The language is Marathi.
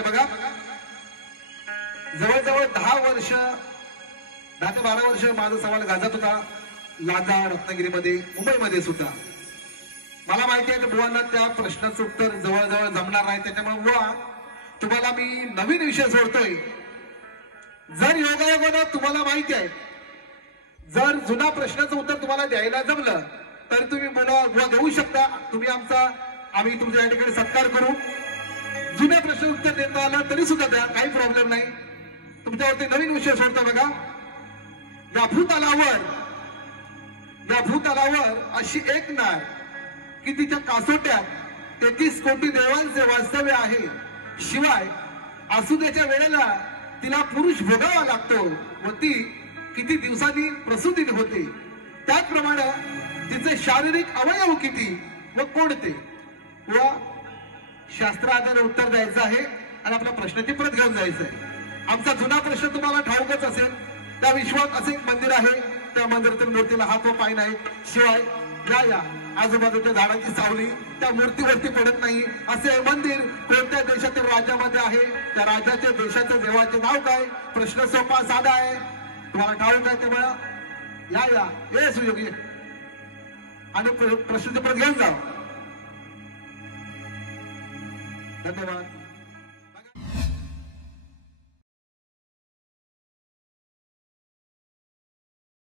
आहे बघा. जवळजवळ 10 वर्ष 10 ते 12 वर्ष माझा सवाल गाजत होता लातूर, रत्नागिरीमध्ये, मुंबईमध्ये सुद्धा. मला माहिती आहे की बुवांना त्या प्रश्नाचं उत्तर जवळजवळ जमणार नाही. त्याच्यामुळे बुवा तुम्हाला मी नवीन विषय सोडतोय. जर योगायोगानं तुम्हाला माहिती आहे, जर जुना प्रश्नाचं उत्तर तुम्हाला द्यायला जमलं तर तुम्ही बुवा देऊ शकता. आम्ही तुमच्या या ठिकाणी सत्कार करू. जुन्या प्रश्न उत्तर देता आलं तरी सुद्धा द्या, काही प्रॉब्लेम नाही. तुमच्यावरती नवीन विषय सोडतो बघा. या भूतलावर अशी एक नार की तिच्या कासोट्यात 33 कोटी देवांचे वास्तव्य आहे. शिवाय आसुद्याच्या वेळेला तिला पुरुष भोगावा लागतो व ती किती दिवसांनी प्रसूती होते. त्याचप्रमाणे तिचे शारीरिक अवयव किती व कोणते व शास्त्राधारे उत्तर द्यायचं आहे आणि आपल्या प्रश्नाची परत घेऊन जायचं आहे. आमचा जुना प्रश्न तुम्हाला ठाऊकच असेल. त्या विश्वात असे एक मंदिर आहे, त्या मंदिरातील मूर्तीला हात व पाय नाहीत. शिवाय या आजूबाजूच्या झाडाची सावली त्या मूर्तीवरती पडत नाही. असे मंदिर कोणत्या देशातील राज्यामध्ये आहे? त्या राज्याच्या देशाच्या देवाचे नाव काय? प्रश्न सोपा साधा आहे, तुम्हाला ठाऊक आहे. त्यामुळे या सुयोगी आणि प्रश्नाची परत घेऊन जा. धन्यवाद.